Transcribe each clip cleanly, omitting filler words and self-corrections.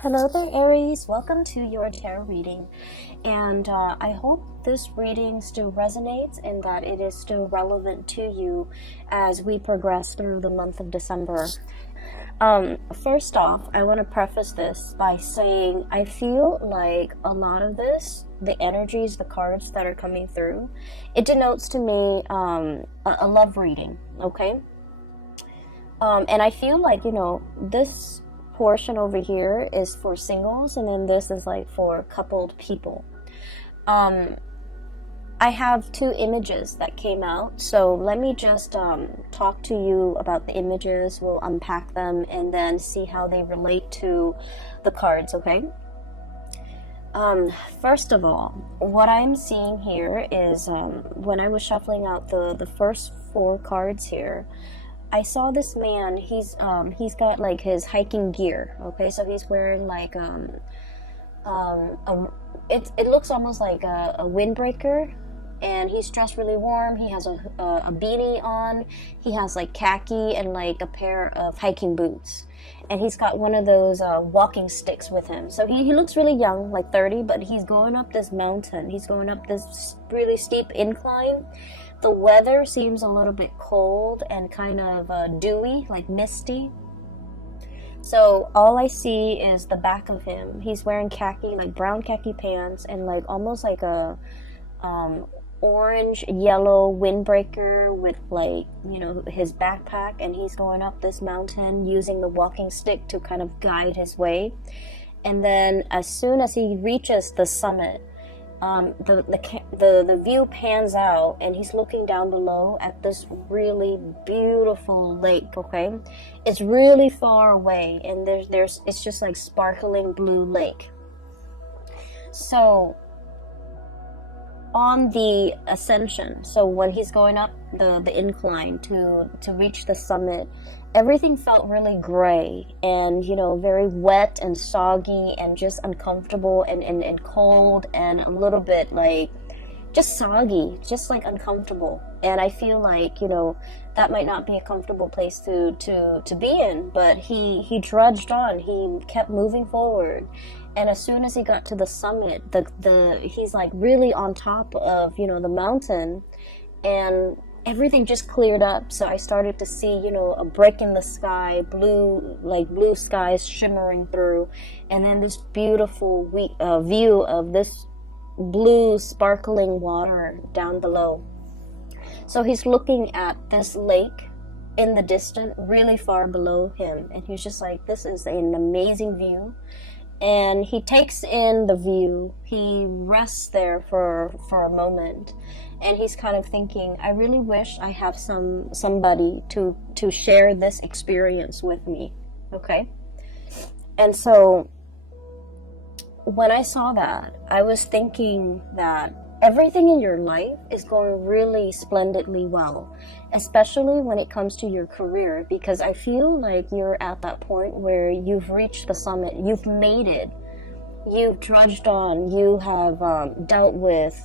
Hello there, Aries. Welcome to your tarot reading. And I hope this reading still resonates and that it is still relevant to you as we progress through the month of December. First off, I want to preface this by saying I feel like a lot of this, the energies, the cards that are coming through, it denotes to me a love reading, okay? And I feel like, this portion over here is for singles, and then this is like for coupled people. I have two images that came out, so let me just talk to you about the images. We'll unpack them and then see how they relate to the cards, okay? First of all, what I'm seeing here is when I was shuffling out the first four cards here, I saw this man. He's got like his hiking gear. Okay, so he's wearing like it looks almost like a windbreaker, and he's dressed really warm. He has a beanie on. He has like khaki and like a pair of hiking boots, and he's got one of those walking sticks with him. So he looks really young, like 30, but he's going up this mountain. He's going up this really steep incline. The weather seems a little bit cold and kind of dewy, like misty. So all I see is the back of him. He's wearing khaki, like brown khaki pants, and like almost like a orange yellow windbreaker with like, his backpack, and he's going up this mountain using the walking stick to kind of guide his way. And then as soon as he reaches the summit, the view pans out, and he's looking down below at this really beautiful lake. Okay, it's really far away, and it's just like sparkling blue lake. So on the ascension, so when he's going up the incline to reach the summit, everything felt really gray and, very wet and soggy and just uncomfortable and cold and a little bit like just soggy, just like uncomfortable. And I feel like, that might not be a comfortable place to be in, but he trudged on. He kept moving forward. And as soon as he got to the summit, he's like really on top of, the mountain, and everything just cleared up. So I started to see, a break in the sky, blue skies shimmering through, and then this beautiful view of this blue sparkling water down below. So he's looking at this lake in the distance, really far below him, and he's just like, this is an amazing view. And he takes in the view. He rests there for a moment, and he's kind of thinking, I really wish I have somebody to share this experience with me. Okay? And so when I saw that, I was thinking that everything in your life is going really splendidly well, especially when it comes to your career, because I feel like you're at that point where you've reached the summit, you've made it, you've trudged on, you have dealt with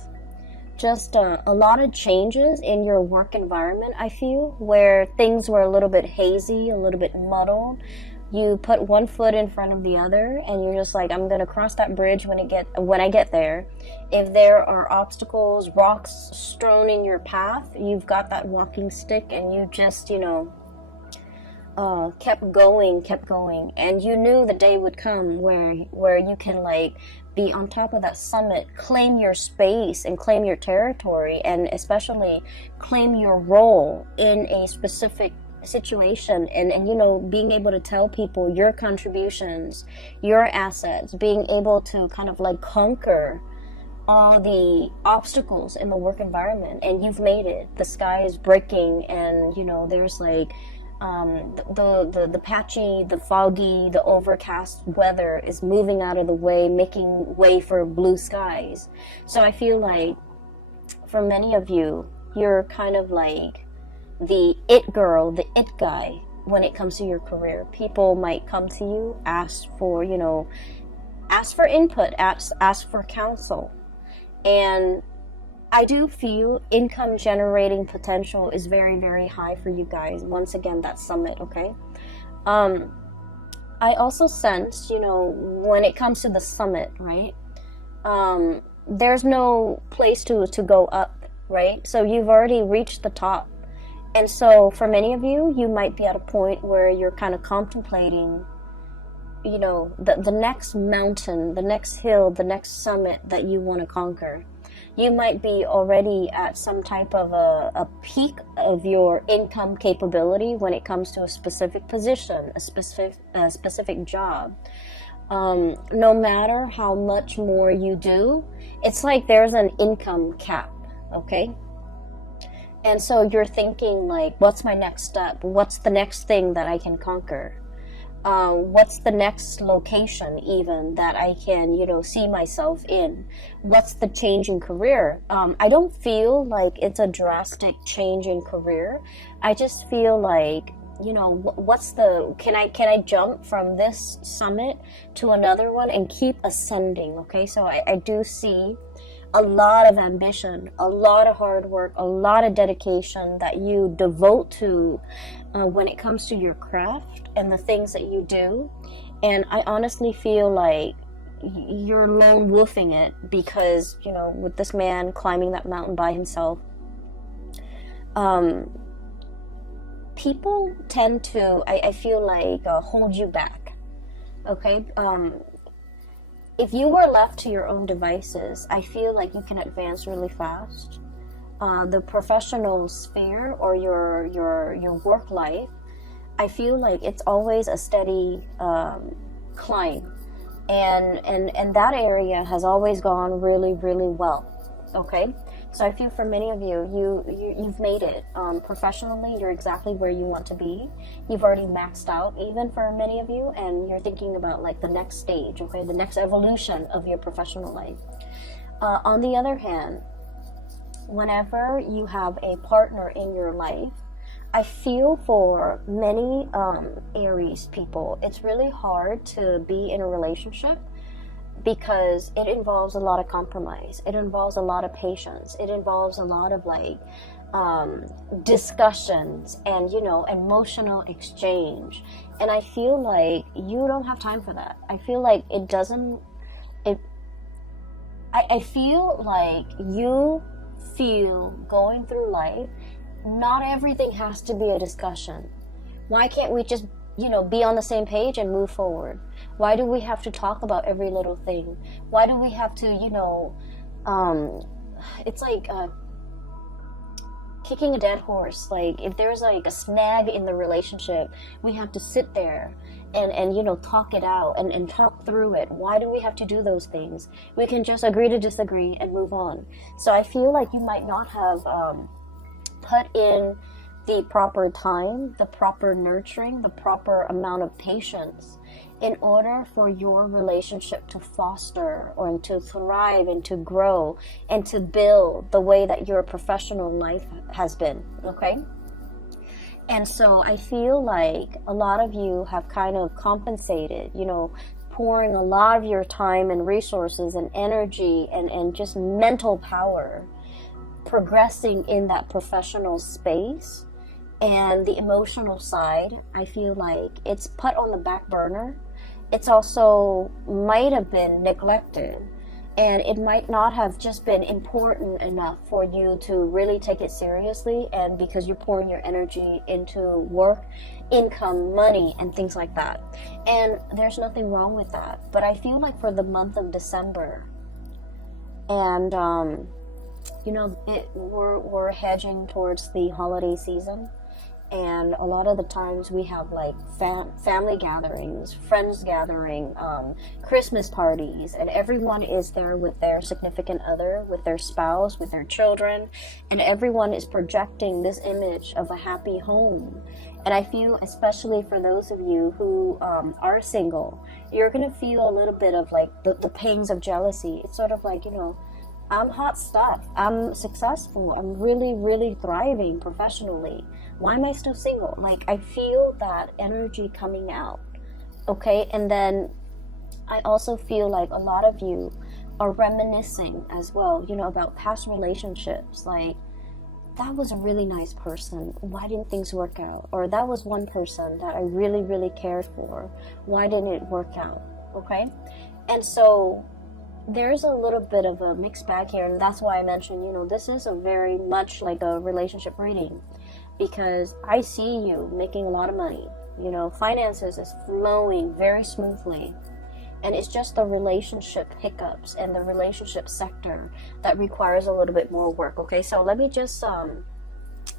just a lot of changes in your work environment. I feel where things were a little bit hazy, a little bit muddled. You put one foot in front of the other, and you're just like, I'm gonna cross that bridge when I get there. If there are obstacles, rocks strewn in your path, you've got that walking stick, and you just, kept going, and you knew the day would come where you can like be on top of that summit, claim your space and claim your territory, and especially claim your role in a specific situation, and being able to tell people your contributions, your assets, being able to kind of like conquer all the obstacles in the work environment. And you've made it. The sky is breaking, and there's like the patchy, the foggy, the overcast weather is moving out of the way, making way for blue skies. So I feel like for many of you, you're kind of like the it girl, the it guy when it comes to your career. People might come to you, ask for input, ask for counsel. And I do feel income generating potential is very, very high for you guys. Once again, that summit, okay? I also sense, when it comes to the summit, right? There's no place to go up, right? So you've already reached the top. And so for many of you, you might be at a point where you're kind of contemplating, the next mountain, the next hill, the next summit that you want to conquer. You might be already at some type of a peak of your income capability when it comes to a specific position, a specific job. No matter how much more you do, it's like there's an income cap, okay? And so you're thinking like, what's my next step? What's the next thing that I can conquer? What's the next location even that I can, see myself in? What's the change in career? I don't feel like it's a drastic change in career. I just feel like, can I jump from this summit to another one and keep ascending? Okay, so I do see a lot of ambition, a lot of hard work, a lot of dedication that you devote to when it comes to your craft and the things that you do. And I honestly feel like you're lone wolfing it because, with this man climbing that mountain by himself, people tend to, I feel like, hold you back. Okay? If you were left to your own devices, I feel like you can advance really fast. The professional sphere or your work life, I feel like it's always a steady climb, and that area has always gone really, really well. Okay, so I feel for many of you've made it professionally. You're exactly where you want to be. You've already maxed out, even for many of you, and you're thinking about like the next stage, okay, the next evolution of your professional life. On the other hand, whenever you have a partner in your life, I feel for many Aries people, it's really hard to be in a relationship because it involves a lot of compromise. It involves a lot of patience. It involves a lot of discussions and, emotional exchange. And I feel like you don't have time for that. I feel like I feel like you feel going through life, not everything has to be a discussion. Why can't we just, be on the same page and move forward? Why do we have to talk about every little thing? Why do we have to, it's like kicking a dead horse. Like if there's like a snag in the relationship, we have to sit there and talk it out and talk through it. Why do we have to do those things? We can just agree to disagree and move on. So I feel like you might not have put in the proper time, the proper nurturing, the proper amount of patience in order for your relationship to foster or to thrive and to grow and to build the way that your professional life has been, okay? And so I feel like a lot of you have kind of compensated, pouring a lot of your time and resources and energy and just mental power progressing in that professional space, and the emotional side, I feel like it's put on the back burner. It's also might have been neglected, and it might not have just been important enough for you to really take it seriously, and because you're pouring your energy into work, income, money, and things like that. And there's nothing wrong with that. But I feel like for the month of December, and we're hedging towards the holiday season, and a lot of the times we have like family gatherings, friends gathering, Christmas parties, and everyone is there with their significant other, with their spouse, with their children, and everyone is projecting this image of a happy home. And I feel, especially for those of you who are single, you're gonna feel a little bit of like the pangs of jealousy. It's sort of like, I'm hot stuff. I'm successful. I'm really, really thriving professionally. Why am I still single? Like, I feel that energy coming out. Okay, and then I also feel like a lot of you are reminiscing as well, about past relationships. Like, that was a really nice person. Why didn't things work out? Or that was one person that I really, really cared for. Why didn't it work out? Okay? And so there's a little bit of a mixed bag here, and that's why I mentioned, this is a very much like a relationship reading, because I see you making a lot of money. Finances is flowing very smoothly. And it's just the relationship hiccups and the relationship sector that requires a little bit more work. Okay, so let me just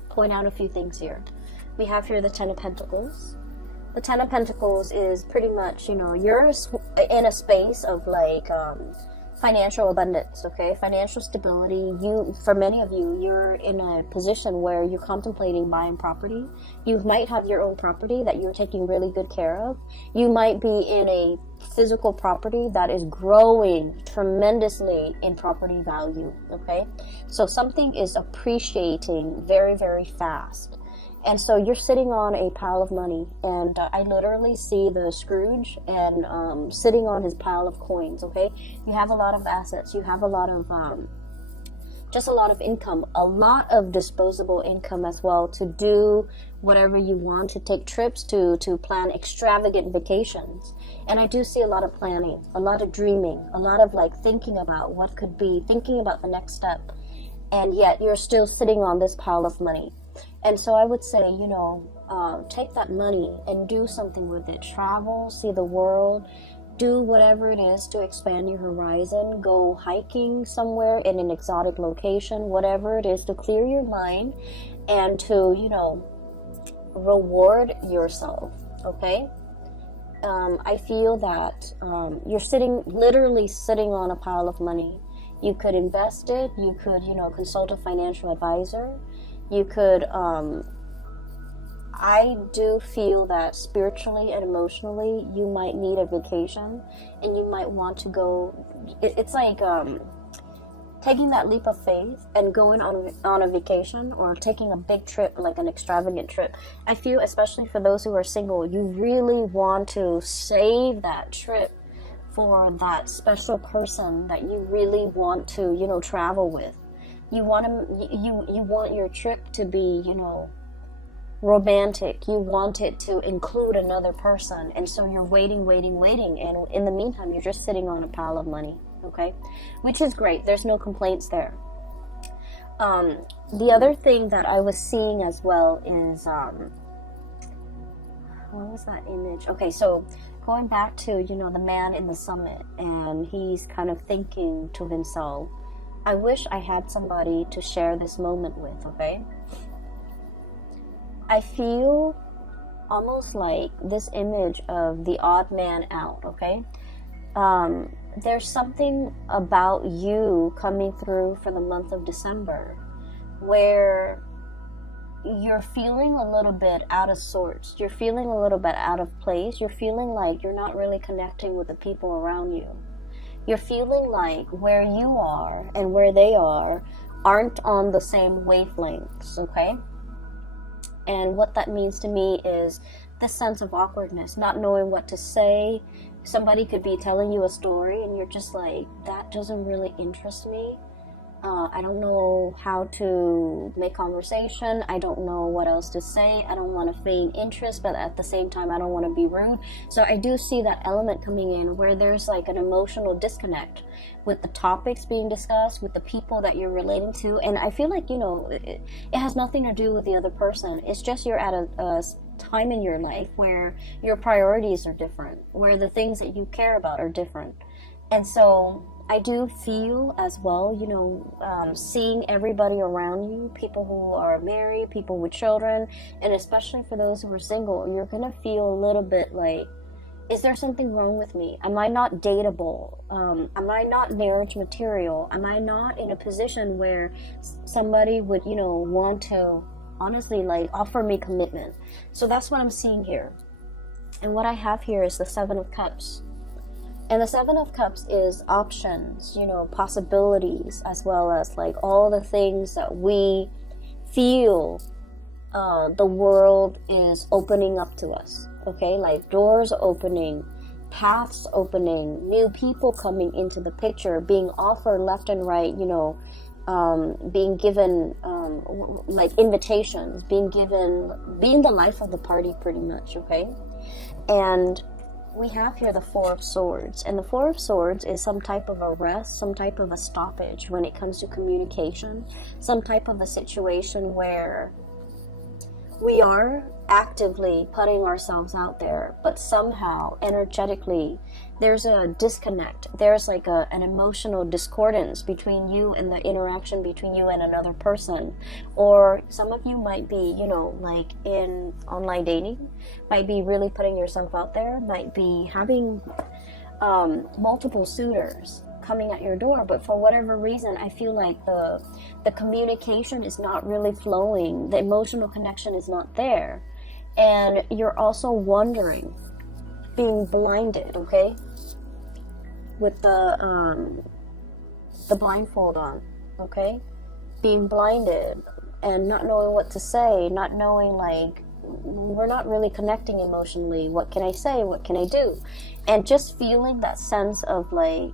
point out a few things here. We have here the Ten of Pentacles. The Ten of Pentacles is pretty much, you're in a space of like financial abundance, okay? Financial stability. For many of you, you're in a position where you're contemplating buying property. You might have your own property that you're taking really good care of. You might be in a physical property that is growing tremendously in property value, okay? So something is appreciating very, very fast. And so you're sitting on a pile of money, and I literally see the Scrooge and sitting on his pile of coins, okay? You have a lot of assets. You have a lot of, just a lot of income, a lot of disposable income as well to do whatever you want, to take trips, to plan extravagant vacations. And I do see a lot of planning, a lot of dreaming, a lot of like thinking about what could be, thinking about the next step. And yet you're still sitting on this pile of money. And so I would say, take that money and do something with it. Travel, see the world, do whatever it is to expand your horizon. Go hiking somewhere in an exotic location, whatever it is to clear your mind and to, reward yourself, okay? I feel that you're literally sitting on a pile of money. You could invest it. You could, consult a financial advisor. You could, I do feel that spiritually and emotionally, you might need a vacation, and you might want to go, it's like taking that leap of faith and going on a vacation, or taking a big trip, like an extravagant trip. I feel, especially for those who are single, you really want to save that trip for that special person that you really want to, travel with. You want your trip to be, romantic. You want it to include another person. And so you're waiting. And in the meantime, you're just sitting on a pile of money, okay? Which is great. There's no complaints there. The other thing that I was seeing as well is, what was that image? Okay, so going back to, the man in the summit, and he's kind of thinking to himself, I wish I had somebody to share this moment with, okay? I feel almost like this image of the odd man out, okay? There's something about you coming through for the month of December where you're feeling a little bit out of sorts. You're feeling a little bit out of place. You're feeling like you're not really connecting with the people around you. You're feeling like where you are and where they are aren't on the same wavelengths, okay? And what that means to me is this sense of awkwardness, not knowing what to say. Somebody could be telling you a story and you're just like, that doesn't really interest me. I don't know how to make conversation. I don't know what else to say. I don't want to feign interest, but at the same time, I don't want to be rude. So I do see that element coming in where there's like an emotional disconnect with the topics being discussed, with the people that you're relating to. And I feel like, it has nothing to do with the other person. It's just you're at a time in your life where your priorities are different, where the things that you care about are different. And so I do feel as well, seeing everybody around you, people who are married, people with children, and especially for those who are single, you're going to feel a little bit like, is there something wrong with me? Am I not dateable? Am I not marriage material? Am I not in a position where somebody would, want to honestly like offer me commitment? So that's what I'm seeing here. And what I have here is the Seven of Cups. And the Seven of Cups is options, possibilities, as well as like all the things that we feel the world is opening up to us, okay? Like doors opening, paths opening, new people coming into the picture, being offered left and right, being given like invitations, being the life of the party pretty much, okay? And we have here the Four of Swords, and the Four of Swords is some type of a rest, some type of a stoppage when it comes to communication, some type of a situation where we are actively putting ourselves out there, but somehow energetically there's a disconnect. There's like an emotional discordance between you and the interaction between you and another person. Or some of you might be, you know, like in online dating, might be really putting yourself out there, might be having multiple suitors coming at your door, but for whatever reason I feel like the communication is not really flowing, the emotional connection is not there, and you're also wondering, being blinded, okay, with the blindfold on, okay, being blinded and not knowing what to say, not knowing, like, we're not really connecting emotionally, what can I say, what can I do, and just feeling that sense of like,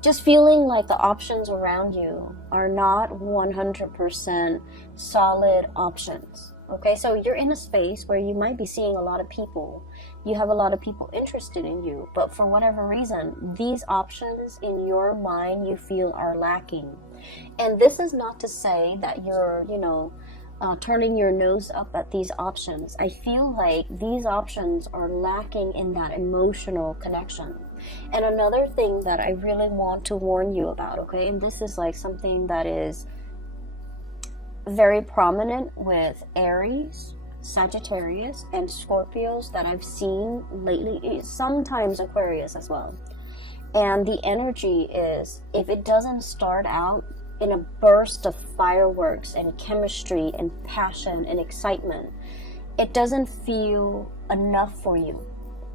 just feeling like the options around you are not 100% solid options. Okay, so you're in a space where you might be seeing a lot of people. You have a lot of people interested in you, but for whatever reason, these options in your mind you feel are lacking. And this is not to say that you're, you know, turning your nose up at these options. I feel like these options are lacking in that emotional connection. And another thing that I really want to warn you about, okay, and this is like something that is very prominent with Aries, Sagittarius, and Scorpios that I've seen lately, sometimes Aquarius as well. And the energy is, if it doesn't start out in a burst of fireworks and chemistry and passion and excitement, it doesn't feel enough for you.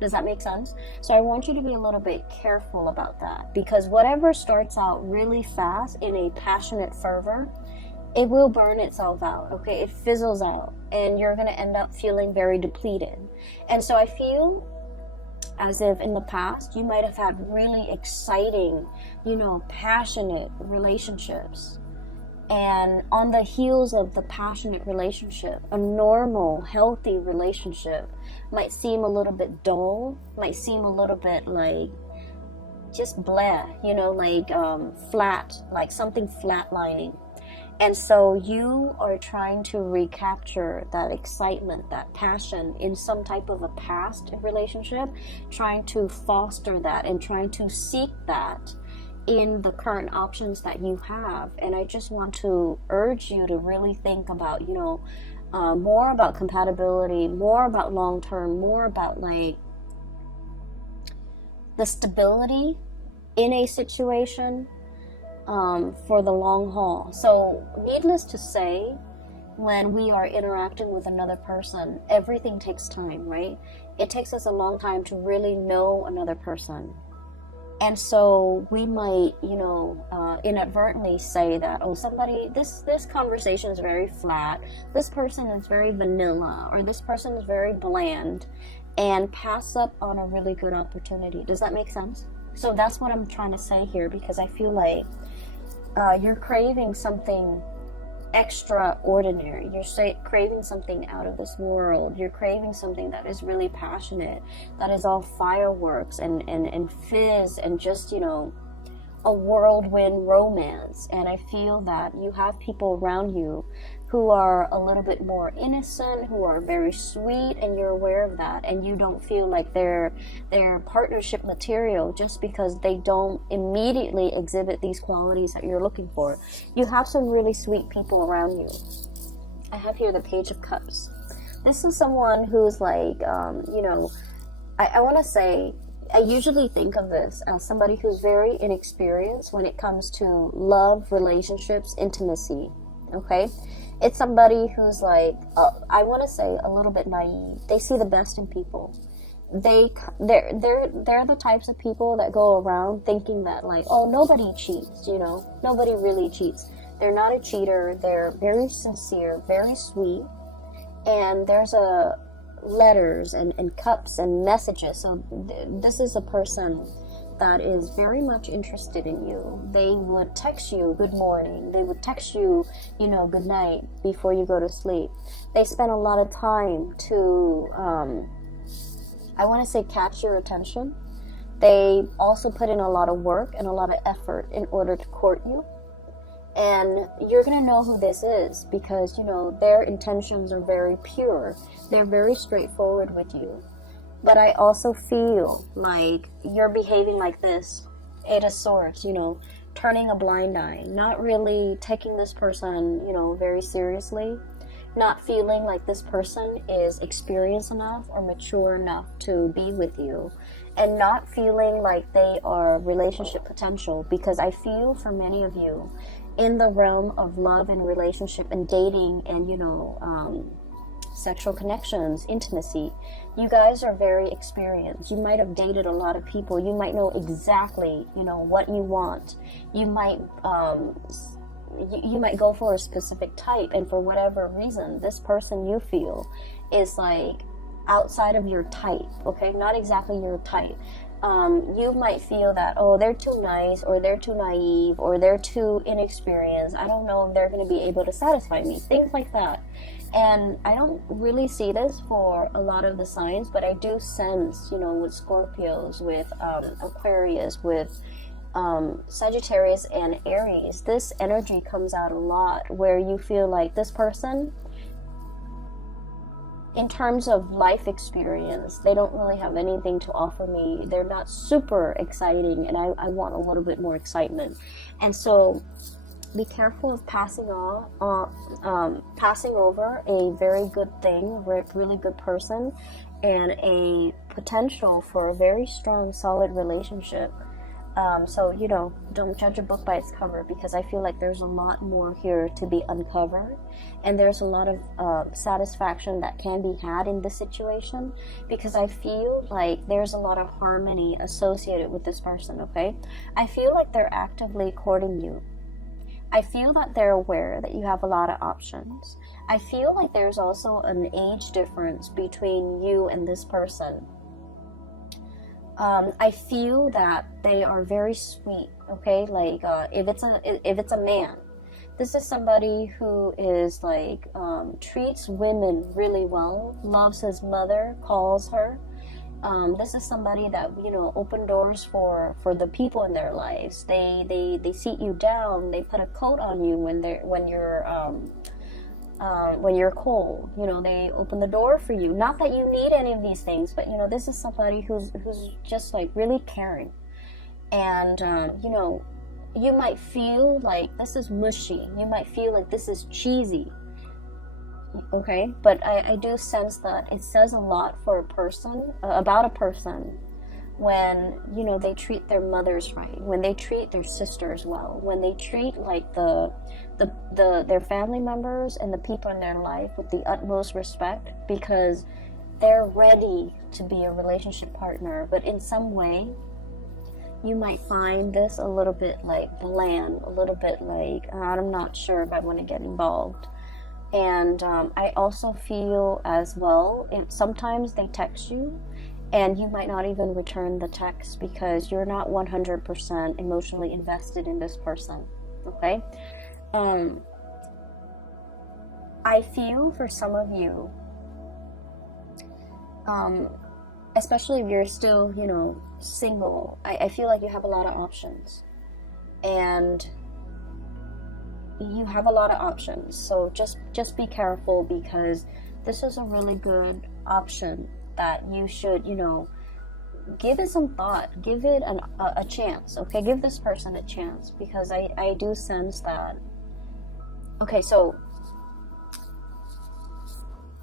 Does that make sense? So I want you to be a little bit careful about that, because whatever starts out really fast in a passionate fervor, it will burn itself out, okay? It fizzles out, and you're going to end up feeling very depleted. And so I feel as if in the past you might have had really exciting, you know, passionate relationships, and on the heels of the passionate relationship, a normal, healthy relationship might seem a little bit dull, might seem a little bit like just blah, you know, like flat, like something flatlining. And so you are trying to recapture that excitement, that passion in some type of a past relationship, trying to foster that and trying to seek that in the current options that you have. And I just want to urge you to really think about, you know, more about compatibility, more about long-term, more about like the stability in a situation, for the long haul. So needless to say, when we are interacting with another person, everything takes time, right? It takes us a long time to really know another person. And so we might, you know, inadvertently say that, oh, somebody, this conversation is very flat, this person is very vanilla, or this person is very bland, and pass up on a really good opportunity. Does that make sense? So that's what I'm trying to say here, because I feel like you're craving something extraordinary. You're craving something out of this world. You're craving something that is really passionate, that is all fireworks and fizz and just, you know, a whirlwind romance. And I feel that you have people around you who are a little bit more innocent, who are very sweet, and you're aware of that, and you don't feel like they're partnership material just because they don't immediately exhibit these qualities that you're looking for. You have some really sweet people around you. I have here the Page of Cups. This is someone who's like, you know, I want to say, I usually think of this as somebody who's very inexperienced when it comes to love, relationships, intimacy, okay? It's somebody who's like, I want to say a little bit naive. They see the best in people. They're the types of people that go around thinking that like, oh, nobody cheats, you know, nobody really cheats. They're not a cheater. They're very sincere, very sweet, and there's letters and cups and messages. So this is a person that is very much interested in you. They would text you good morning. They would text you, you know, good night before you go to sleep. They spend a lot of time to, I want to say, catch your attention. They also put in a lot of work and a lot of effort in order to court you. And you're going to know who this is because, you know, their intentions are very pure. They're very straightforward with you. But I also feel like you're behaving like this, Eight of Swords, you know, turning a blind eye, not really taking this person, you know, very seriously, not feeling like this person is experienced enough or mature enough to be with you, and not feeling like they are relationship potential, because I feel for many of you in the realm of love and relationship and dating and, you know, sexual connections, intimacy, you guys are very experienced. You might have dated a lot of people. You might know exactly, you know, what you want. You might you might go for a specific type, and for whatever reason this person you feel is like outside of your type, okay, not exactly your type. You might feel that, oh, they're too nice, or they're too naive, or they're too inexperienced. I don't know if they're going to be able to satisfy me, things like that. And I don't really see this for a lot of the signs, but I do sense, you know, with Scorpios, with Aquarius, with Sagittarius and Aries, this energy comes out a lot where you feel like this person, in terms of life experience, they don't really have anything to offer me. They're not super exciting, and I want a little bit more excitement. And so be careful of passing over a very good thing, really good person, and a potential for a very strong, solid relationship. So, you know, don't judge a book by its cover, because I feel like there's a lot more here to be uncovered, and there's a lot of satisfaction that can be had in this situation, because I feel like there's a lot of harmony associated with this person, okay? I feel like they're actively courting you. I feel that they're aware that you have a lot of options. I feel like there's also an age difference between you and this person. I feel that they are very sweet, okay? Like, if it's a man, this is somebody who is like, treats women really well, loves his mother, calls her. This is somebody that, you know, open doors for the people in their lives. They seat you down. They put a coat on you when you're cold. You know, they open the door for you. Not that you need any of these things, but, you know, this is somebody who's just like really caring. And you know, you might feel like this is mushy. You might feel like this is cheesy. Okay, but I do sense that it says a lot for a person, about a person, when, you know, they treat their mothers right, when they treat their sisters well, when they treat like their family members and the people in their life with the utmost respect, because they're ready to be a relationship partner. But in some way, you might find this a little bit like bland, a little bit like, I'm not sure if I want to get involved. And I also feel as well, sometimes they text you and you might not even return the text because you're not 100% emotionally invested in this person, okay? I feel for some of you, especially if you're still, you know, single, I feel like you have a lot of options. And you have a lot of options, so just be careful, because this is a really good option that you should, you know, give it some thought, give it a chance, okay? Give this person a chance, because I do sense that. Okay, so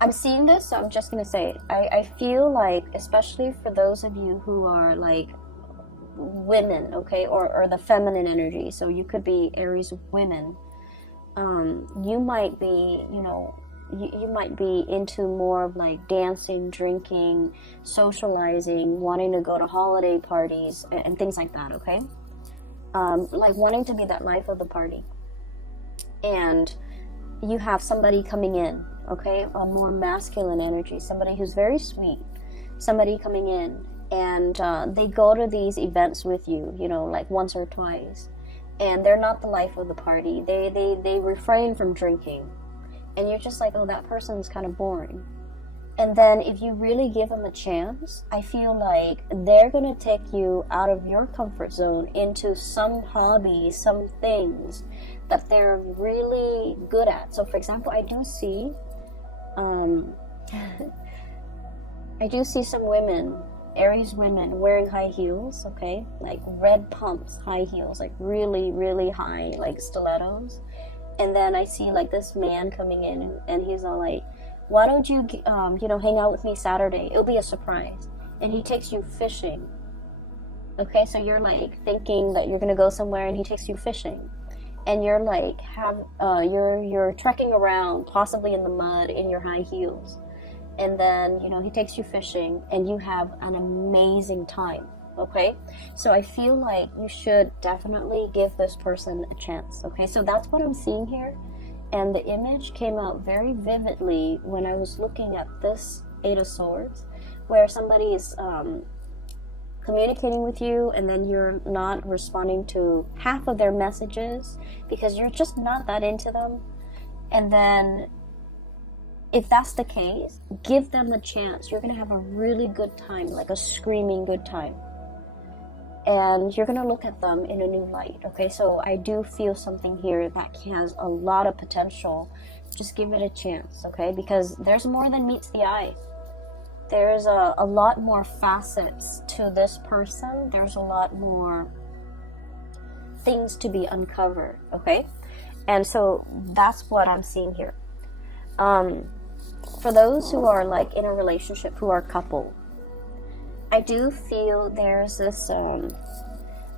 I'm seeing this, so I'm just gonna say it. I feel like, especially for those of you who are like women, okay, or the feminine energy, so you could be Aries women, you might be, you know, you might be into more of like dancing, drinking, socializing, wanting to go to holiday parties and things like that, okay? Like wanting to be that life of the party. And you have somebody coming in, okay? A more masculine energy, somebody who's very sweet, somebody coming in, and they go to these events with you, you know, like once or twice, and they're not the life of the party. They refrain from drinking, and you're just like, oh, that person's kind of boring. And then if you really give them a chance, I feel like they're going to take you out of your comfort zone into some hobby, some things that they're really good at. So for example, I do see some women, Aries women, wearing high heels, okay? Like red pumps, high heels, like really, really high, like stilettos. And then I see like this man coming in, and he's all like, why don't you, hang out with me Saturday? It'll be a surprise. And he takes you fishing. Okay, so you're like thinking that you're gonna go somewhere, and he takes you fishing. And you're like, you're trekking around, possibly in the mud, in your high heels. And then, he takes you fishing, and you have an amazing time. Okay, so I feel like you should definitely give this person a chance. Okay, so that's what I'm seeing here. And the image came out very vividly when I was looking at this Eight of Swords, where somebody is communicating with you, and then you're not responding to half of their messages because you're just not that into them. And then if that's the case, give them a chance. You're going to have a really good time, like a screaming good time. And you're going to look at them in a new light, okay? So I do feel something here that has a lot of potential. Just give it a chance, okay? Because there's more than meets the eye. There's a lot more facets to this person. There's a lot more things to be uncovered, okay? And so that's what I'm seeing here. For those who are like in a relationship, who are coupled, I do feel there's this,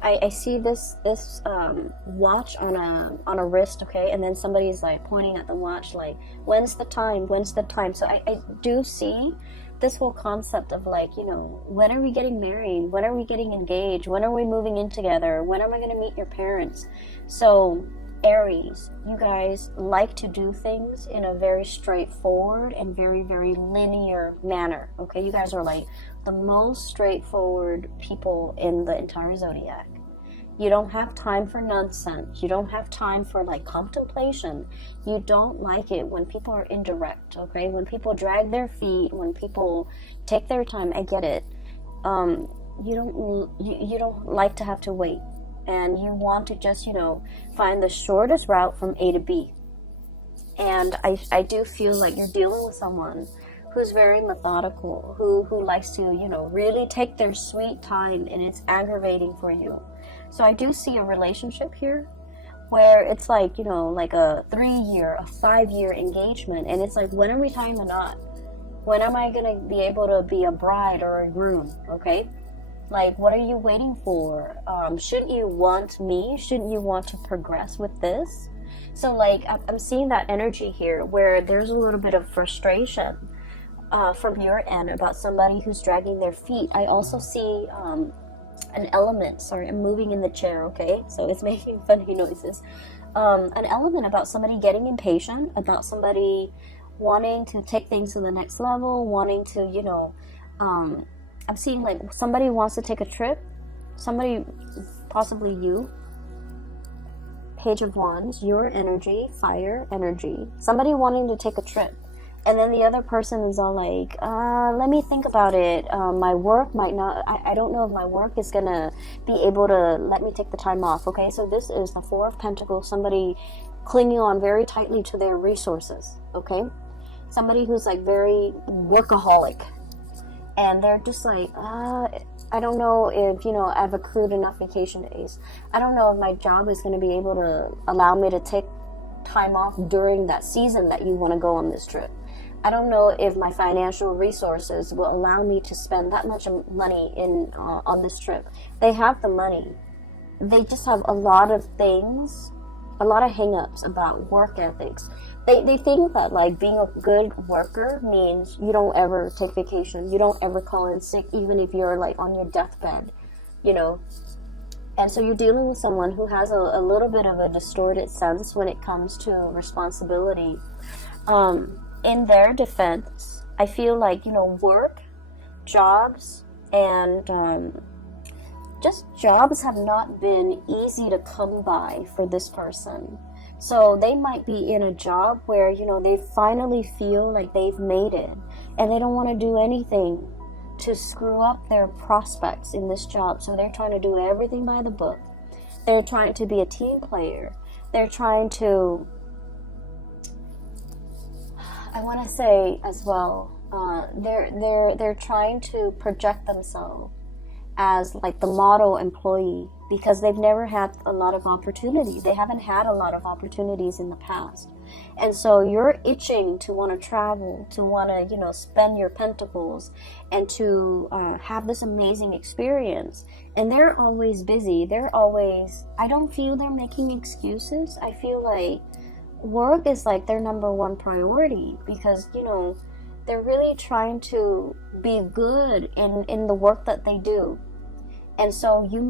I see this watch on a wrist, okay, and then somebody's like pointing at the watch like, when's the time, so I do see this whole concept of like, when are we getting married, when are we getting engaged, when are we moving in together, when am I going to meet your parents? So Aries, you guys like to do things in a very straightforward and very, very linear manner, okay? You guys are like the most straightforward people in the entire zodiac. You don't have time for nonsense. You don't have time for like contemplation. You don't like it when people are indirect, okay? When people drag their feet, when people take their time, I get it. You don't like to have to wait. And you want to just, find the shortest route from A to B. And I do feel like you're dealing with someone who's very methodical, who likes to, really take their sweet time, and it's aggravating for you. So I do see a relationship here where it's like, like a 3-year, a 5-year engagement, and it's like, when are we tying the knot? When am I going to be able to be a bride or a groom, okay? Like, what are you waiting for? Shouldn't you want me? Shouldn't you want to progress with this? So, like, I'm seeing that energy here where there's a little bit of frustration from your end about somebody who's dragging their feet. I also see an element. Sorry, I'm moving in the chair, okay? So it's making funny noises. An element about somebody getting impatient, about somebody wanting to take things to the next level, wanting to, I'm seeing like somebody wants to take a trip, somebody, possibly you, Page of Wands, your energy, fire energy, somebody wanting to take a trip, and then the other person is all like, let me think about it, my work might not, I don't know if my work is gonna be able to let me take the time off, okay? So this is the Four of Pentacles, somebody clinging on very tightly to their resources, okay? Somebody who's like very workaholic. And they're just like, I don't know if, I've accrued enough vacation days. I don't know if my job is going to be able to allow me to take time off during that season that you want to go on this trip. I don't know if my financial resources will allow me to spend that much money on this trip. They have the money. They just have a lot of things, a lot of hang-ups about work ethics. They think that like being a good worker means you don't ever take vacation, you don't ever call in sick, even if you're like on your deathbed, And so you're dealing with someone who has a little bit of a distorted sense when it comes to responsibility. In their defense, I feel like, work, jobs, And just jobs have not been easy to come by for this person. So they might be in a job where, you know, they finally feel like they've made it, and they don't want to do anything to screw up their prospects in this job. So they're trying to do everything by the book. They're trying to be a team player. They're trying to, I want to say as well, they're trying to project themselves as like the model employee, because they've never had a lot of opportunities. They haven't had a lot of opportunities in the past. And so you're itching to want to travel, to want to, you know, spend your pentacles and to have this amazing experience. And they're always busy. They're always, I don't feel they're making excuses. I feel like work is like their number one priority, because, you know, they're really trying to be good in the work that they do. And so you